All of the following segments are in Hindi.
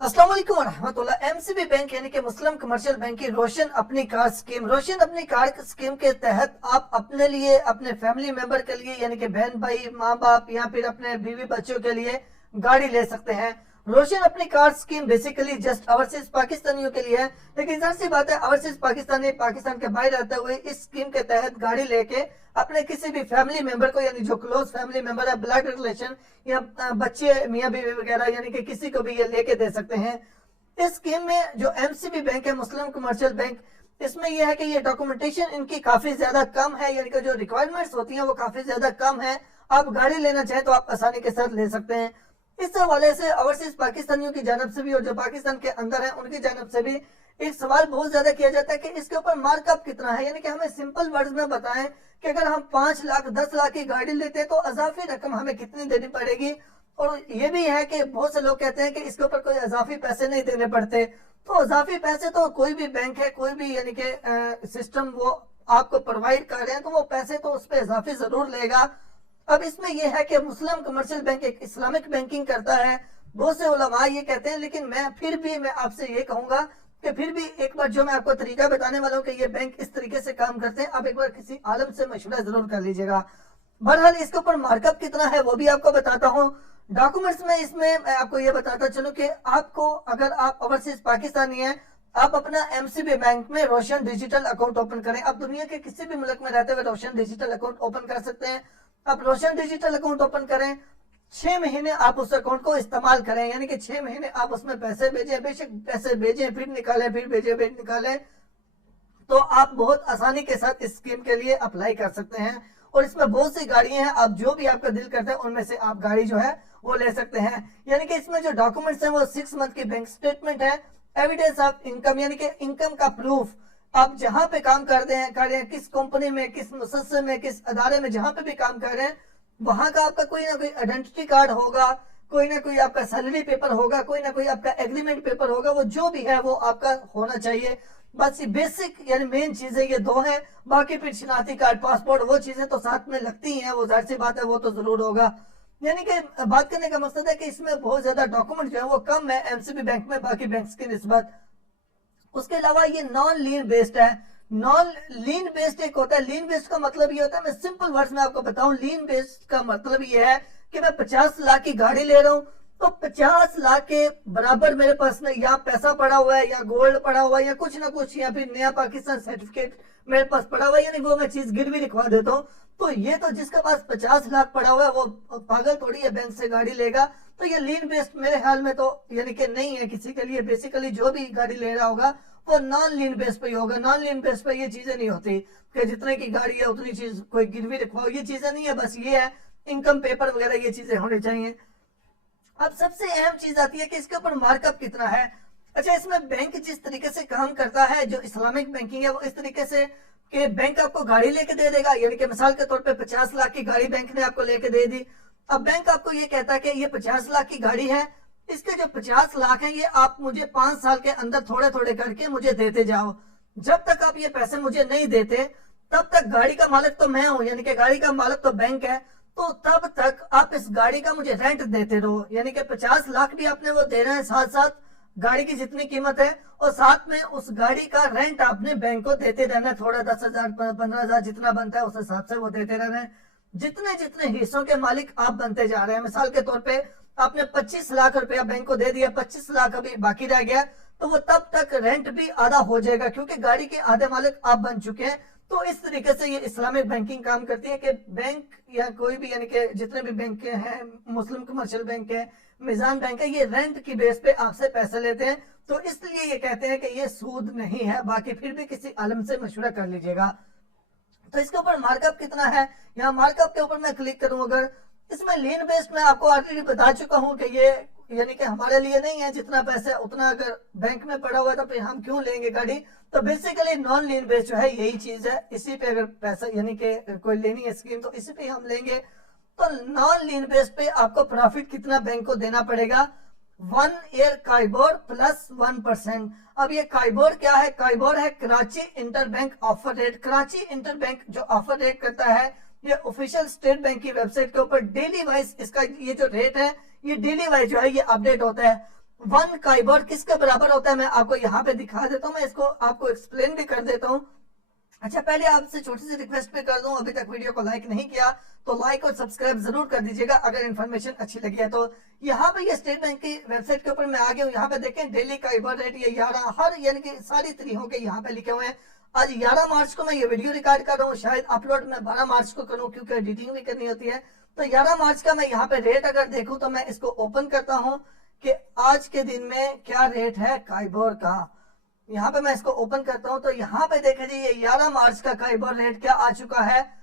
अस्सलाम वालेकुम रहमतुल्लाह। एमसीबी बैंक यानी कि मुस्लिम कमर्शियल बैंक की रोशन अपनी कार स्कीम, रोशन अपनी कार स्कीम के तहत आप अपने लिए, अपने फैमिली मेंबर के लिए यानी कि बहन भाई, माँ बाप या फिर अपने बीवी बच्चों के लिए गाड़ी ले सकते हैं। रोशन अपनी car scheme basically just overseas पाकिस्तानियों के लिए है, लेकिन जाहिर सी बात है ओवरसीज पाकिस्तानी पाकिस्तान के बाहर रहते हुए इस स्कीम के तहत गाड़ी लेके अपने किसी भी फैमिली मेंबर को, यानी जो क्लोज फैमिली मेंबर है, ब्लड रिलेशन या बच्चे, मियाँ बीवी वगैरह, यानी कि किसी को भी ये लेके दे सकते हैं। इस स्कीम में जो एमसीबी बैंक है, मुस्लिम कमर्शियल बैंक, इसमें यह है कि ये डॉक्यूमेंटेशन इनकी काफी ज्यादा कम है, यानी कि जो रिक्वायरमेंट्स होती हैं वो काफी ज्यादा कम है। आप गाड़ी लेना चाहें तो आप आसानी के साथ ले सकते हैं। इस हवाले से ओवरसीज पाकिस्तानियों की जानब से भी और जो पाकिस्तान के अंदर है उनकी जानब से भी एक सवाल बहुत ज्यादा किया जाता है कि इसके ऊपर मार्कअप कितना है, यानी कि हमें सिंपल वर्ड्स में बताएं कि अगर हम 5 लाख 10 लाख की गाड़ी लेते हैं तो अजाफी रकम हमें कितनी देनी पड़ेगी। और ये भी है कि बहुत से लोग कहते हैं कि इसके ऊपर कोई अजाफी पैसे नहीं देने पड़ते। तो अजाफी पैसे तो कोई भी बैंक है, कोई भी यानी कि सिस्टम वो आपको प्रोवाइड कर रहे हैं तो वो पैसे तो उस पर अजाफी जरूर लेगा। अब इसमें यह है कि मुस्लिम कमर्शियल बैंक एक इस्लामिक बैंकिंग करता है, बहुत से उलमा ये कहते हैं, लेकिन मैं आपसे ये कहूंगा कि फिर भी एक बार जो मैं आपको तरीका बताने वाला हूँ कि ये बैंक इस तरीके से काम करते हैं, आप एक बार किसी आलम से मशवरा जरूर कर लीजिएगा। बहरहाल इसके ऊपर मार्कअप कितना है वो भी आपको बताता हूँ। डॉक्यूमेंट्स में इसमें मैं आपको ये बताता चलूं कि आपको, अगर आप ओवरसीज पाकिस्तानी हैं, आप अपना एमसीबी बैंक में रोशन डिजिटल अकाउंट ओपन करें। आप दुनिया के किसी भी मुल्क में रहते हुए रोशन डिजिटल अकाउंट ओपन कर सकते हैं। आप रोशन डिजिटल अकाउंट ओपन करें, 6 महीने आप उस अकाउंट को इस्तेमाल करें, यानी कि 6 महीने आप उसमें पैसे भेजें, बेशक पैसे भेजें फिर निकालें, फिर भेजें फिर निकालें, तो आप बहुत आसानी के साथ इस स्कीम के लिए अप्लाई कर सकते हैं। और इसमें बहुत सी गाड़ियां हैं, आप जो भी आपका दिल करता है उनमें से आप गाड़ी जो है वो ले सकते हैं। यानी कि इसमें जो डॉक्यूमेंट्स हैं वो 6 मंथ की बैंक स्टेटमेंट है, एविडेंस ऑफ इनकम यानी कि इनकम का प्रूफ, आप जहां पे काम कर रहे हैं, किस कंपनी में, किस मुसस्से में, किस अदारे में, जहां पे भी काम कर रहे हैं वहां का आपका कोई ना कोई आइडेंटिटी कार्ड होगा, कोई ना कोई आपका सैलरी पेपर होगा, कोई ना कोई आपका एग्रीमेंट पेपर होगा, वो जो भी है वो आपका होना चाहिए। बस ये बेसिक यानी मेन चीजें ये दो हैं। बाकी फिर शनाख्ती कार्ड, पासपोर्ट, वो चीजें तो साथ में लगती हैं, वो जाहिर सी बात है वो तो जरूर होगा। यानी कि बात करने का मकसद है कि इसमें बहुत ज्यादा डॉक्यूमेंट जो है वो कम है एमसीबी बैंक में बाकी बैंक्स की निस्बत। उसके अलावा ये नॉन लीन बेस्ड है। नॉन लीन बेस्ड एक होता है, लीन बेस्ड का मतलब ये होता है, मैं सिंपल वर्ड्स में आपको बताऊं, लीन बेस्ड का मतलब ये है कि मैं 50 लाख की गाड़ी ले रहा हूं तो 50 लाख के बराबर मेरे पास में या पैसा पड़ा हुआ है, या गोल्ड पड़ा हुआ है, या कुछ ना कुछ, या फिर नया पाकिस्तान सर्टिफिकेट मेरे पास पड़ा हुआ है, यानी वो मैं चीज गिरवी लिखवा देता हूँ। तो ये तो जिसके पास 50 लाख पड़ा हुआ है वो पागल थोड़ी है बैंक से गाड़ी लेगा। तो ये लीन बेस्ड मेरे ख्याल में तो यानी कि नहीं है किसी के लिए। बेसिकली जो भी गाड़ी ले रहा होगा वो नॉन लीन बेस पे ही होगा। नॉन लीन बेस पे ये चीजें नहीं होती कि जितने की गाड़ी है उतनी चीज कोई गिरवी रखवाओ, ये चीजें नहीं है। बस ये है इनकम पेपर वगैरह ये चीजें होनी चाहिए। अब सबसे अहम चीज आती है कि इसके ऊपर मार्कअप कितना है। अच्छा, इसमें बैंक जिस तरीके से काम करता है, जो इस्लामिक बैंकिंग है, वो इस तरीके से कि बैंक आपको गाड़ी लेके दे देगा, यानी कि मिसाल के तौर पे 50 लाख की गाड़ी बैंक ने आपको लेके दे दी। अब बैंक आपको ये कहता है कि ये 50 लाख की गाड़ी है, इसके जो 50 लाख है ये आप मुझे 5 साल के अंदर थोड़े थोड़े करके मुझे देते जाओ। जब तक आप ये पैसे मुझे नहीं देते तब तक गाड़ी का मालिक तो मैं हूं, यानी कि गाड़ी का मालिक तो बैंक है, तो तब तक आप इस गाड़ी का मुझे रेंट देते रहो। यानी कि 50 लाख भी आपने वो दे रहे हैं, साथ साथ गाड़ी की जितनी कीमत है और साथ में उस गाड़ी का रेंट आपने बैंक को देते रहना है, थोड़ा 10,000 15,000 जितना बनता है उस हिसाब से वो देते रहना है। जितने जितने हिस्सों के मालिक आप बनते जा रहे हैं, मिसाल के तौर पे आपने 25 लाख रुपया बैंक को दे दिया, 25 लाख अभी बाकी रह गया, तो वो तब तक रेंट भी आधा हो जाएगा क्योंकि गाड़ी के आधे मालिक आप बन चुके हैं। तो इस तरीके से ये इस्लामिक बैंकिंग काम करती है कि बैंक या कोई भी यानी कि जितने भी बैंक हैं, मुस्लिम कमर्शियल बैंक है, मिजान बैंक है, ये रेंट की बेस पे आपसे पैसे लेते हैं। तो इसलिए ये कहते हैं कि ये सूद नहीं है। बाकी फिर भी किसी आलम से मशवरा कर लीजिएगा। तो इसके ऊपर मार्कअप कितना है, यहाँ मार्कअप के ऊपर मैं क्लिक करूं, अगर इसमें लीन बेस्ड मैं आपको ऑलरेडी बता चुका हूं कि ये यानी कि हमारे लिए नहीं है, जितना पैसा उतना अगर बैंक में पड़ा हुआ है तो फिर हम क्यों लेंगे गाड़ी। तो बेसिकली नॉन लीन बेस्ड जो है यही चीज है, इसी पे अगर पैसा यानी कि कोई लेनी है स्कीम तो इसी पे हम लेंगे। तो नॉन लीन बेस्ड पे आपको प्रॉफिट कितना बैंक को देना पड़ेगा, 1 ईयर काइबोर प्लस 1%। अब ये काइबोर क्या है, काइबोर है Karachi inter bank offer rate. Karachi inter bank जो ऑफर रेट करता है ये ऑफिशियल स्टेट बैंक की वेबसाइट के ऊपर डेली वाइज इसका ये जो रेट है ये डेली वाइज जो है ये अपडेट होता है। 1 काइबर किसके बराबर होता है मैं आपको यहाँ पे दिखा देता हूँ, मैं इसको आपको एक्सप्लेन भी कर देता हूँ। अच्छा, पहले आपसे छोटी सी रिक्वेस्ट पे कर दूं, अभी तक वीडियो को लाइक नहीं किया तो लाइक और सब्सक्राइब जरूर कर दीजिएगा अगर इन्फॉर्मेशन अच्छी लगी है तो। यहाँ पे ये स्टेट बैंक की वेबसाइट के ऊपर मैं आ गया हूँ। यहाँ पे देखें डेली काइबर रेट ये 11 हर यानी कि सारी तारीखों के यहाँ पे लिखे हुए हैं। आज 11 मार्च को मैं ये वीडियो रिकॉर्ड कर रहा हूँ, शायद अपलोड मैं 12 मार्च को करूँ क्योंकि एडिटिंग भी करनी होती है। तो 11 मार्च का मैं यहाँ पे रेट अगर देखूं तो मैं इसको ओपन करता हूँ कि आज के दिन में क्या रेट है काइबर का। यहाँ पे मैं इसको ओपन करता हूँ तो यहाँ पे देखें जी, ये 11 मार्च का काइबर रेट क्या आ चुका है।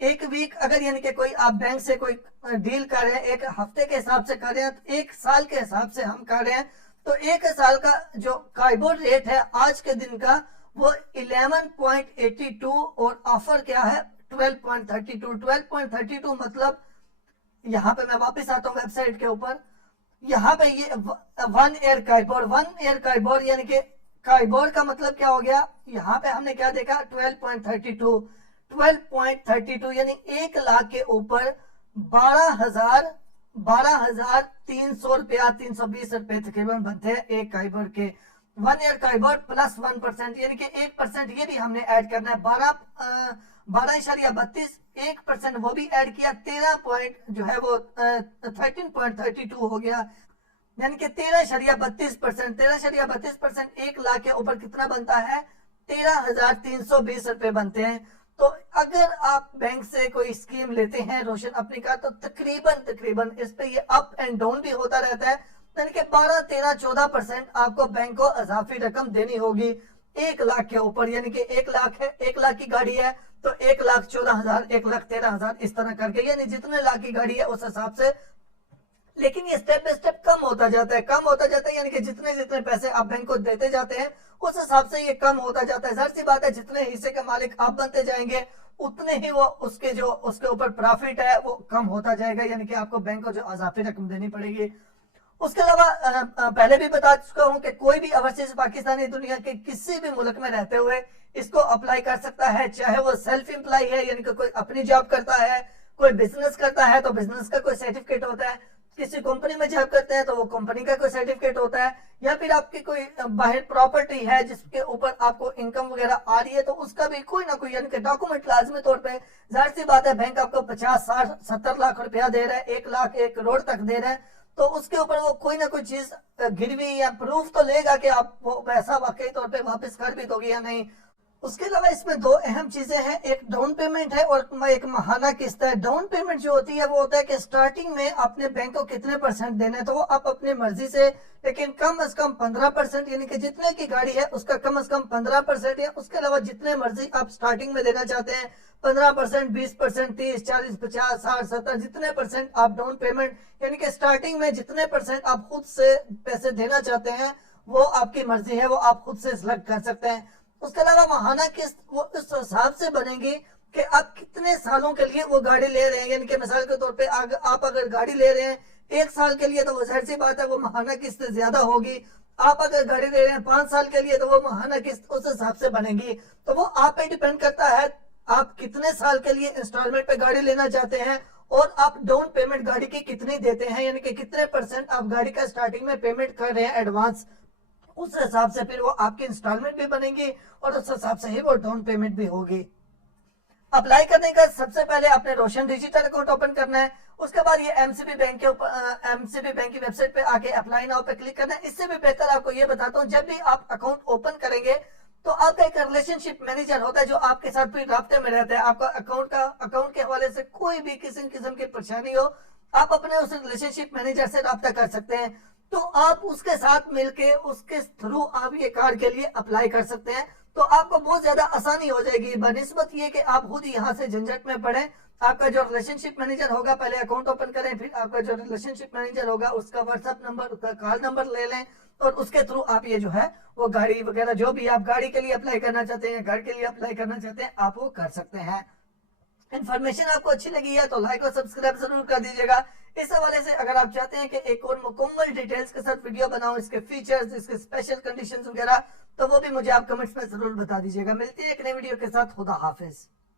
एक वीक अगर यानी कि कोई आप बैंक से कोई डील कर रहे हैं, एक हफ्ते के हिसाब से कर रहे हैं, तो एक साल के हिसाब से हम कर रहे हैं, तो एक साल का जो काइबर रेट है आज के दिन का वो 11.82 और ऑफर क्या है 12.32। 12.32 मतलब, यहाँ पे मैं वापस आता हूँ वेबसाइट के ऊपर, यहाँ पे ये 1 ईयर काइबर, 1 ईयर काइबर यानी कि काइबर का मतलब क्या हो गया। यहाँ पे हमने क्या देखा 12.32, 12.32 यानी 1 लाख के ऊपर 12,300 रुपया 320 रुपए तकरीबन बनते हैं एक काइबर के। 1 ईयर काइबर प्लस 1% यानी कि 1% ये भी हमने ऐड करना है, 12.32 1% वो भी ऐड किया, 13 पॉइंट जो है वो 13.32 हो गया, यानी कि 13.32%। 13.32% 1 लाख के ऊपर कितना बनता है 13,320 रुपए बनते हैं। तो अगर आप बैंक से कोई स्कीम लेते हैं रोशन अपनी का, तो तकरीबन इस पे ये अप एंड डाउन भी होता रहता है, यानी कि 12, 13, 14% आपको बैंक को इजाफी रकम देनी होगी 1 लाख के ऊपर। यानी कि 1 लाख है, 1 लाख की गाड़ी है तो 1,14,000, 1,13,000 इस तरह करके, यानी जितने लाख की गाड़ी है उस हिसाब से। लेकिन ये स्टेप बाय स्टेप कम होता जाता है, कम होता जाता है, यानी कि जितने जितने पैसे आप बैंक को देते जाते हैं उस हिसाब से ये कम होता जाता है। जाहिर सी बात है, जितने हिस्से के मालिक आप बनते जाएंगे उतने ही वो उसके ऊपर प्रॉफिट है वो कम होता जाएगा, यानी कि आपको बैंक को जो इजाफी रकम देनी पड़ेगी। उसके अलावा पहले भी बता चुका हूं कि कोई भी ओवरसीज पाकिस्तानी दुनिया के किसी भी मुल्क में रहते हुए इसको अप्लाई कर सकता है, चाहे वो सेल्फ एम्प्लॉय है यानी कि कोई अपनी जॉब करता है, कोई बिजनेस करता है तो बिजनेस का कोई सर्टिफिकेट होता है, किसी कंपनी में जॉब करते हैं तो वो कंपनी का कोई सर्टिफिकेट होता है, या फिर आपकी कोई बाहर प्रॉपर्टी है जिसके ऊपर आपको इनकम वगैरह आ रही है तो उसका भी कोई ना कोई यानी कि डॉक्यूमेंट लाजमी तौर पे। जाहिर सी बात है, बैंक आपको 50, 60, 70 लाख रुपया दे रहा है, 1 लाख 1 करोड़ तक दे रहा है, तो उसके ऊपर वो कोई ना कोई चीज गिरवी या प्रूफ तो लेगा कि आप वो पैसा वाकई तौर पे वापस कर भी दोगे या नहीं। उसके अलावा इसमें 2 अहम चीजें हैं, एक डाउन पेमेंट है और एक माहाना किस्त है। डाउन पेमेंट जो होती है वो होता है कि स्टार्टिंग में अपने बैंक को कितने % देने हैं, तो वो आप अपनी मर्जी से, लेकिन कम से कम 15%, यानी कि जितने की गाड़ी है उसका कम से कम 15% है। उसके अलावा जितने मर्जी आप स्टार्टिंग में देना चाहते हैं 15%, 20%, 30, 40, 50, 60, 70 जितने % आप डाउन पेमेंट यानी कि स्टार्टिंग में जितने % आप खुद से पैसे देना चाहते हैं वो आपकी मर्जी है, वो आप खुद से सिलेक्ट कर सकते हैं। उसके अलावा माहाना किस्त वो इस हिसाब से बनेगी कि आप कितने सालों के लिए वो गाड़ी ले रहे हैं, यानी कि मिसाल के तौर पे आप अगर गाड़ी ले रहे हैं 1 साल के लिए तो वो जाहिर सी बात है वो माहाना किस्त ज्यादा होगी। आप अगर गाड़ी ले रहे हैं 5 साल के लिए तो वो माहाना किस्त उस हिसाब से बनेगी। तो वो आप पे डिपेंड करता है आप कितने साल के लिए इंस्टॉलमेंट पे गाड़ी लेना चाहते हैं और आप डाउन पेमेंट गाड़ी की कितनी देते हैं, यानी कि कितने % आप गाड़ी का स्टार्टिंग में पेमेंट कर रहे हैं एडवांस, उस हिसाब से फिर वो आपकी इंस्टॉलमेंट भी बनेगी और उस हिसाब से ही वो डाउन पेमेंट भी होगी। अप्लाई करने का सबसे पहले आपने रोशन डिजिटल अकाउंट ओपन करना है, उसके बाद ये एमसीबी बैंक के ऊपर एमसीबी बैंक की वेबसाइट पे आके अप्लाई नाउ पे क्लिक करना है। इससे भी बेहतर आपको ये बताता हूँ, जब भी आप अकाउंट ओपन करेंगे तो आपका एक रिलेशनशिप मैनेजर होता है जो आपके साथ भी राब्ते में रहता है। आपका अकाउंट के हवाले से कोई भी किसी किस्म की परेशानी हो आप अपने उस रिलेशनशिप मैनेजर से राब्ता कर सकते हैं, तो आप उसके साथ मिलके उसके थ्रू आप ये कार्ड के लिए अप्लाई कर सकते हैं। तो आपको बहुत ज्यादा आसानी हो जाएगी बनिस्बत ये कि आप खुद यहाँ से झंझट में पड़े। आपका जो रिलेशनशिप मैनेजर होगा पहले अकाउंट ओपन करें, फिर आपका जो रिलेशनशिप मैनेजर होगा उसका व्हाट्सएप नंबर उसका कॉल नंबर ले लें और उसके थ्रू आप ये जो है वो गाड़ी वगैरह जो भी आप गाड़ी के लिए अप्लाई करना चाहते हैं, घर के लिए अप्लाई करना चाहते हैं, आप वो कर सकते हैं। इन्फॉर्मेशन आपको अच्छी लगी है तो लाइक और सब्सक्राइब जरूर कर दीजिएगा। इस हवाले से अगर आप चाहते हैं कि एक और मुकम्मल डिटेल्स के साथ वीडियो बनाऊं, इसके फीचर्स, इसके स्पेशल कंडीशंस वगैरह, तो वो भी मुझे आप कमेंट्स में जरूर बता दीजिएगा। मिलती है एक नई वीडियो के साथ। खुदा हाफिज।